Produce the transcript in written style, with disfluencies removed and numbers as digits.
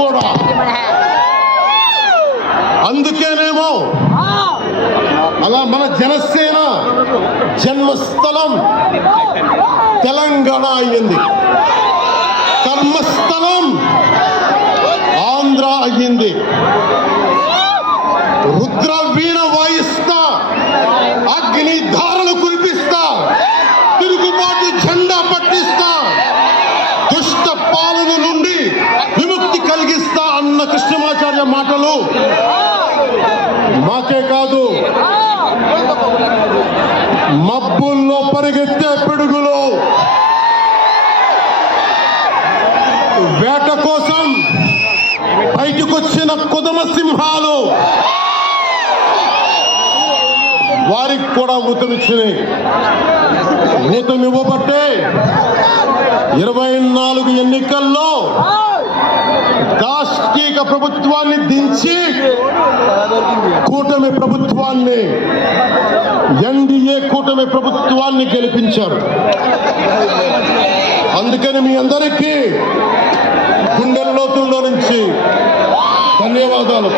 కూడా. అందుకేనేమో అలా మన జనసేన జన్మస్థలం తెలంగాణ అయ్యింది, కర్మస్థలం ఆంధ్ర అయ్యింది. రుద్ర వీణ వాయిస్తా, అగ్ని ధారలు కురిపిస్తా, తిరుగుబాటు జెండా పట్టిస్తా, దుష్ట పాలన నుండి విముక్తి కలిగిస్తా అన్న కృష్ణమాచార్య మాటలు మాకే కాదు, మబ్బుల్లో పరిగెత్తే పిడుగులు, వేట కోసం బయటకొచ్చిన కుదమ సింహాలు వారికి కూడా ఊతమిచ్చినాయి. ఊతమివ్వబట్టే 24 ఎన్నికల్లో దాష్టీక ప్రభుత్వాన్ని దించి కూటమి ప్రభుత్వాన్ని, ఎన్డీఏ కూటమి ప్రభుత్వాన్ని గెలిపించారు. అందుకని మీ అందరికీ గుండెల లోతుల్లో నుంచి ధన్యవాదాలు.